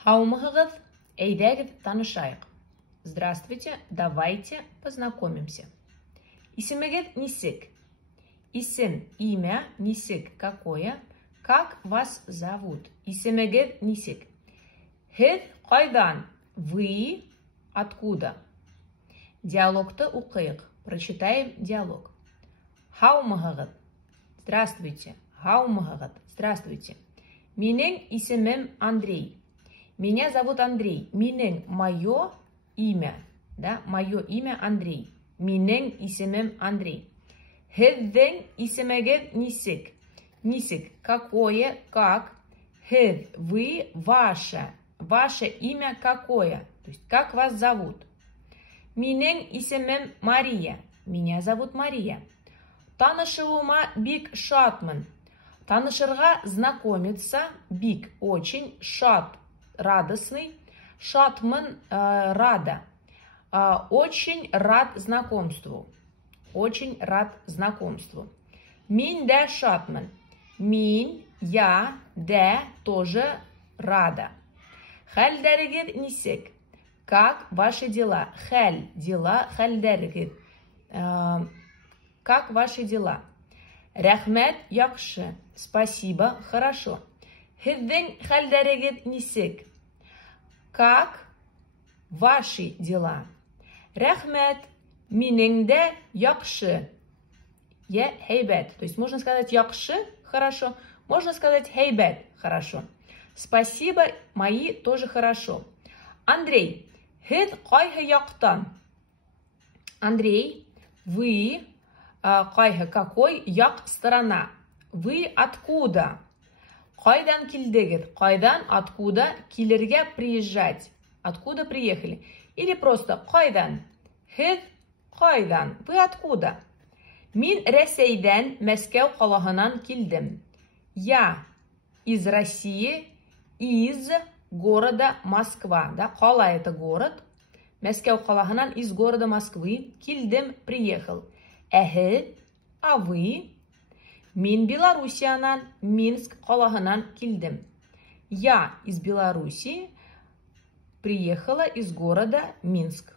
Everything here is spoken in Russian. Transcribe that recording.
Хаумыгыз, әйдәгез танышайық. Здравствуйте, давайте познакомимся. Исемегез нисек? Исем, имя, нисек, какое? Как вас зовут? Исемегез нисек? Һез кайдан? Вы откуда? Диалогты укыйық. Прочитаем диалог. Хаумыгыз. Здравствуйте. Хаумыгыз. Здравствуйте. Менің исемем Андрей. Меня зовут Андрей. Менің мое имя. Да, мое имя Андрей. Менің исемем Андрей. Һездің исемегез нисек? Нисек, какое, как? Һез, вы, ваше. Ваше имя какое? То есть, как вас зовут? Менің исемем Мария. Меня зовут Мария. Танышуыма бик шатмын. Танышырға знакомиться, бик, очень, шат, радостный, шатмын, рада. Очень рад знакомству. Очень рад знакомству. Мин дә шатмын. Мин, я, дә, тоже рада. Хәлдәрегез нисек? Как ваши дела? Хәл, дела, хәлдәрегез. Как ваши дела? Рәхмәт, яхшы. Спасибо, хорошо. Һездің хәлдәрегез нисек? Как ваши дела? Рәхмәт, минең дә яхшы. Я һәйбәт. То есть можно сказать яхшы, хорошо. Можно сказать һәйбәт, хорошо. Спасибо, мои тоже хорошо. Андрей, һез кайһы яктан? Андрей, вы, кайһы, какой, як, сторона. Вы откуда? Кайдан килдегез? Кайдан, откуда, килергә, приезжать. Откуда приехали? Или просто кайдан? Һез кайдан? Вы откуда? Мин Рәсәйдән, Мәскәү калаһынан килдем. Я из России, из города Москва. Да, кала это город. Мәскәү калаһынан из города Москвы. Килдем, приехал. Һез, а вы? Мин Белоруссиянан, Минск калаһынан килдем. Я из Белоруссии приехала из города Минск.